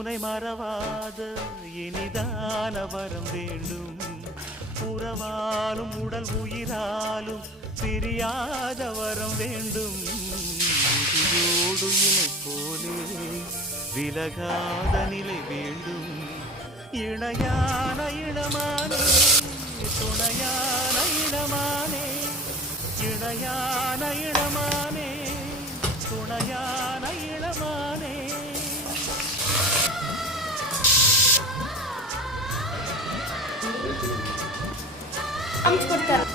உனை மறவாத இனிதான வரம் வேண்டும். உறவாலும் உடல் உயிராலும் பிரியாத வரம் வேண்டும். இடியோடு இணை போலே விலகாத நிலை வேண்டும். இணையான இளமானே துணையான இளமானே, இணையான இளமானே துணையான இளமானே. கொடுத்தாரு